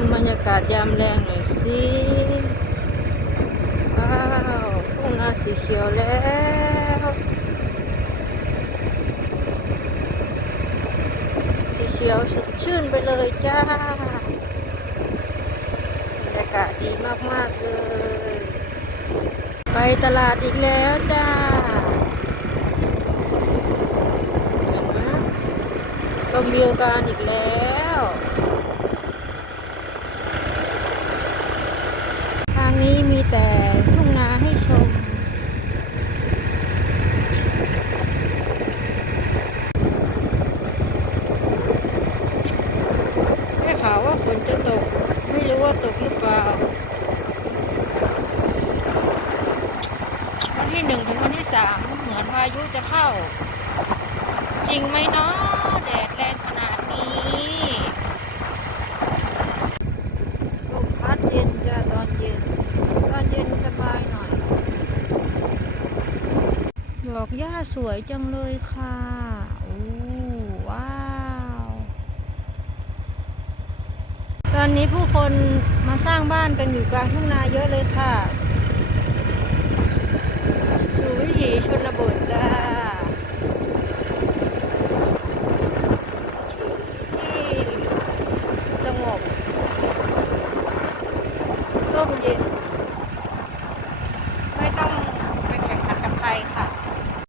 มบรรยากาศยามแรงหน่อยสิว้าวทุ่งนาสีเขียวแล้วสีเขียวสดชื่นไปเลยจ้าบรรยากาศดีมากๆเลย ไปตลาดอีกแล้วจ้าเห็นไหมชมวิวกันอีกแล้ว ทางนี้ มีแต่ทุ่งนาให้ชม ได้ข่าวว่าฝนจะตก ไม่รู้ว่าตกหรือเปล่า วันที่หนึ่งถึงวันที่สามเหมือนพายุจะเข้า จริงไหมเนาะ อกหญ้าสวยจังเลยค่ะ โอ้ว้าว ตอนนี้ผู้คนมาสร้างบ้านกันอยู่กลางทุ่งนาเยอะเลยค่ะ คือวิถีชนบทจ้าที่สงบร่มเย็น